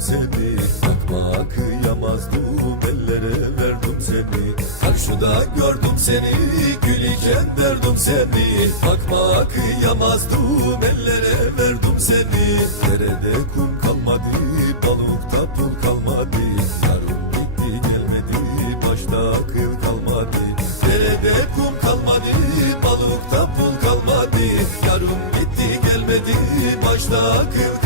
seni. Bakma kıyamazdım. Ellere verdim seni. Karşıda gördüm seni. Gül iken derdim seni. Bakma kıyamazdım. Ellere verdim seni. Derede kum kalmadı? Balıkta pul kalmadı. Yarım gitti gelmedi. Başta kıl kalmadı. Derede kum kalmadı? Balıkta pul kalmadı. Yarım gitti gelmedi. Başta kıl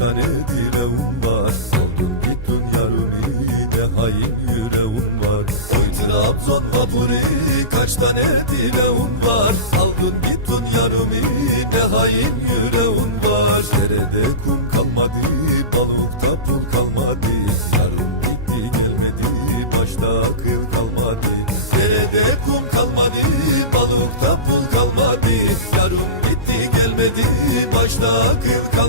tane dileğim var Oldun gittin yarım de hain yüreğim var. Oy Trabzon vapuru kaç tane dileğim var? Aldın gittin yarım de hain yüreğim var. Derede kum kalmadı balıkta pul kalmadı. Yarım gitti gelmedi başta akıl kalmadı. Derede kum kalmadı balıkta pul kalmadı. Yarım gitti gelmedi başta akıl kalmadı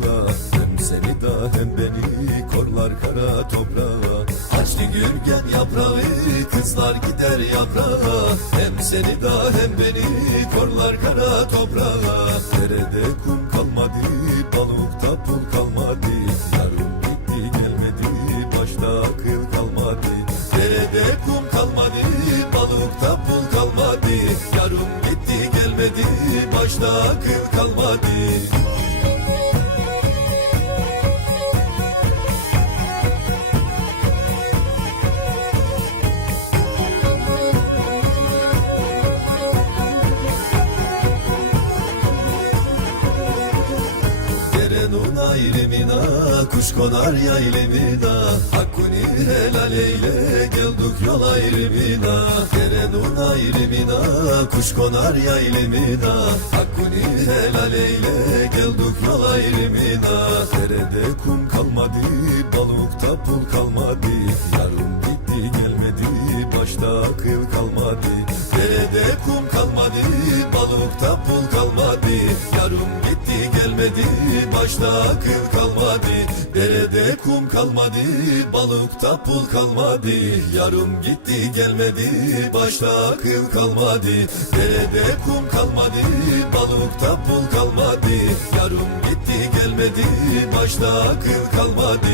yaprağa Hem seni da hem beni korlar kara toprağa. Açtı gülgen yaprağı kızlar gider yaprağa. Hem seni da hem beni korlar kara toprağa. Derede kum kalmadı balıkta pul kalmadı. Yarım gitti gelmedi başta akıl kalmadı. Derede kum kalmadı balıkta pul kalmadı. Yarım gitti gelmedi başta akıl kalmadı kuş konar yaylimina Hakkuni helal eyle geldik yol ayrımına Derenun ayrımına kuş konar yaylimina Hakkuni helal eyle geldik yol ayrımına Derede kum kalmadı balıkta pul kalmadı. Yarım gitti gelmedi başta akıl kalmadı. Derede kum kalmadı balıkta pul kalmadı Yarım gitti gelmedi. Başta akıl kalmadı Derede kum kalmadı balıkta pul kalmadı. Yarım gitti gelmedi başta akıl kalmadı. Derede kum kalmadı balıkta pul kalmadı. Yarım gitti gelmedi başta akıl kalmadı